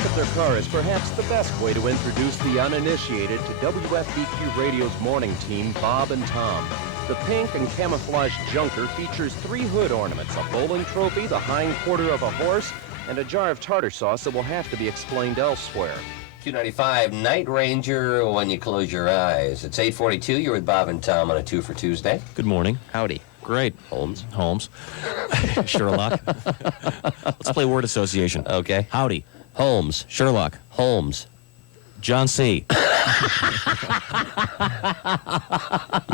trunk of their car is perhaps the best way to introduce the uninitiated to WFBQ Radio's morning team, Bob and Tom. The pink and camouflage junker features 3 hood ornaments, a bowling trophy, the hind quarter of a horse, and a jar of tartar sauce that will have to be explained elsewhere. Q95 Night Ranger when you close your eyes. It's 8:42. You're with Bob and Tom on a 2 for Tuesday. Good morning. Howdy. Great. Holmes. Sherlock. Let's play word association. Okay. Howdy. Holmes. Sherlock. Holmes. John C.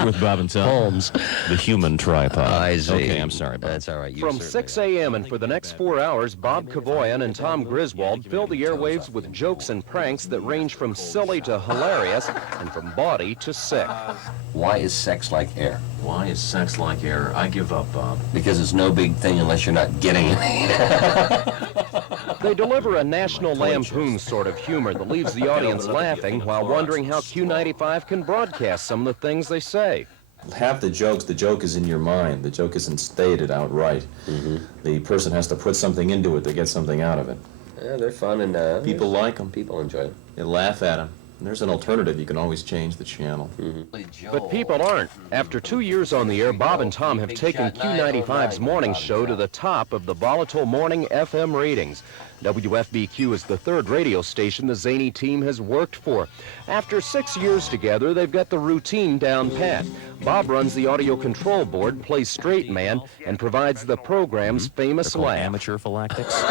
With Bob and Tom. Holmes. The human tripod. I see. Okay, I'm sorry, Bob. That's all right. From 6 a.m. and for the next 4 hours, Bob Kavoyan and Tom Griswold fill the airwaves with jokes and pranks that range from silly to hilarious and from bawdy to sick. Why is sex like air? Why is sex like air? I give up, Bob. Because it's no big thing unless you're not getting it. They deliver a National Lampoon sort of humor that leaves the audience laughing while wondering how Q95 can broadcast some of the things they say. Half the joke is in your mind. The joke isn't stated outright. The person has to put something into it to get something out of it. Yeah, they're fun and People like them. people enjoy them. They laugh at them. And there's an alternative. You can always change the channel. But people aren't. After 2 years on the air, Bob and Tom have taken Q95's morning show to the top of the volatile morning FM ratings. WFBQ is the 3rd radio station the zany team has worked for. After 6 years together, they've got the routine down pat. Bob runs the audio control board, plays straight man, and provides the program's famous laugh. Amateur phylactics.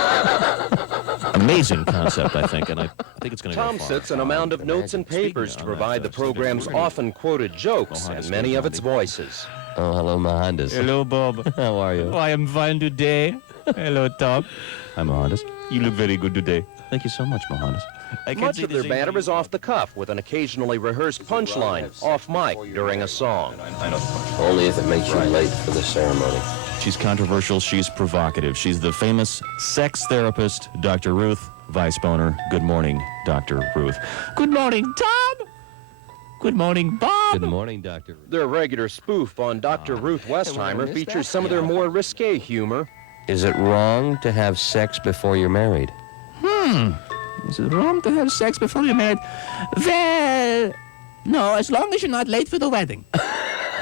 Amazing concept, I think, and I think it's going to go Tom far. sits on a mound of notes and papers to provide the program's often quoted jokes and many of its voices. Oh, hello, Mohandas. Hello, Bob. How are you? Oh, I am fine today. Hello, Tom. I'm Mohandas. You look very good today. Thank you so much, Mohandas. Much of their banter is off the cuff, with an occasionally rehearsed punchline, off mic, during a song. Only if it makes you late for the ceremony. She's controversial. She's provocative. She's the famous sex therapist, Dr. Ruth Weisboner. Good morning, Dr. Ruth. Good morning, Tom. Good morning, Bob. Good morning, Dr. Ruth. Their regular spoof on Dr. Ruth Westheimer features some of their more risque humor. Is it wrong to have sex before you're married? Is it wrong to have sex before you're married? Well, no, as long as you're not late for the wedding.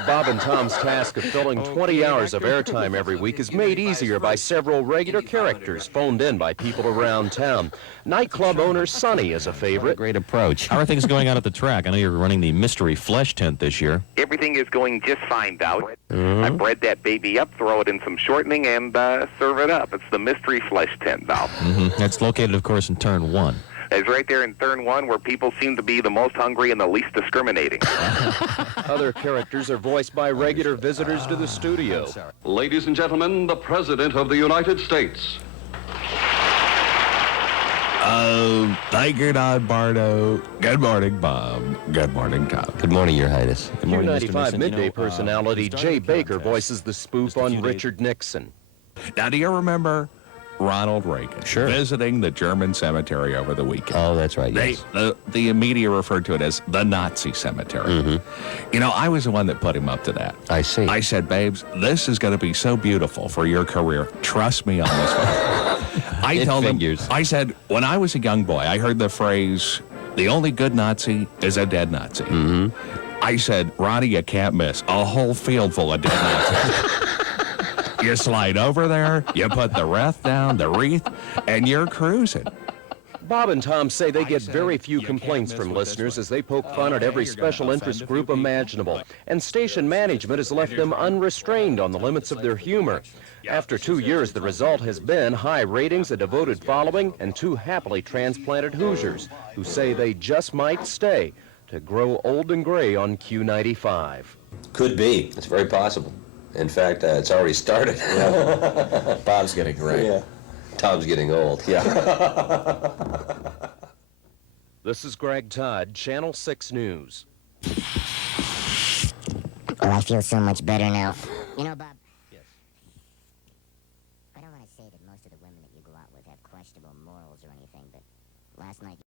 Bob and Tom's task of filling 20 hours of airtime every week is made easier by several regular characters phoned in by people around town. Nightclub owner Sonny is a favorite. Great approach. How are things going on at the track? I know you're running the mystery flesh tent this year. Everything is going just fine, Dow. I bred that baby up, throw it in some shortening, and serve it up. It's the mystery flesh tent, Dow. That's located, of course, in turn 1. It's right there in turn 1 where people seem to be the most hungry and the least discriminating. Other characters are voiced by regular visitors to the studio. Ladies and gentlemen, the President of the United States. Thank you, Don Bardo. Good morning, Bob. Good morning, Tom. Good morning, Your Highness. Good morning, Mr. Q95 Mason. midday You know, personality Jay Baker voices the spoof on Richard Nixon. Now, do you remember Ronald Reagan visiting the German cemetery over the weekend? Oh, that's right, yes. The media referred to it as the Nazi cemetery. You know, I was the one that put him up to that. I see. I said, babes, this is going to be so beautiful for your career. Trust me on this one. I told him, I said, when I was a young boy, I heard the phrase, the only good Nazi is a dead Nazi. I said, Ronnie, you can't miss a whole field full of dead Nazis. You slide over there, you put the wreath down, the wreath, and you're cruising. Bob and Tom say they get very few complaints from listeners as they poke fun at every special interest group imaginable, and station management has left them unrestrained on the limits of their humor. After 2 years, the result has been high ratings, a devoted following, and 2 happily transplanted Hoosiers who say they just might stay to grow old and gray on Q95. Could be. It's very possible. In fact, it's already started. Bob's getting gray. Yeah. Tom's getting old. Yeah. This is Greg Todd, Channel 6 News. Oh, I feel so much better now. You know, Bob...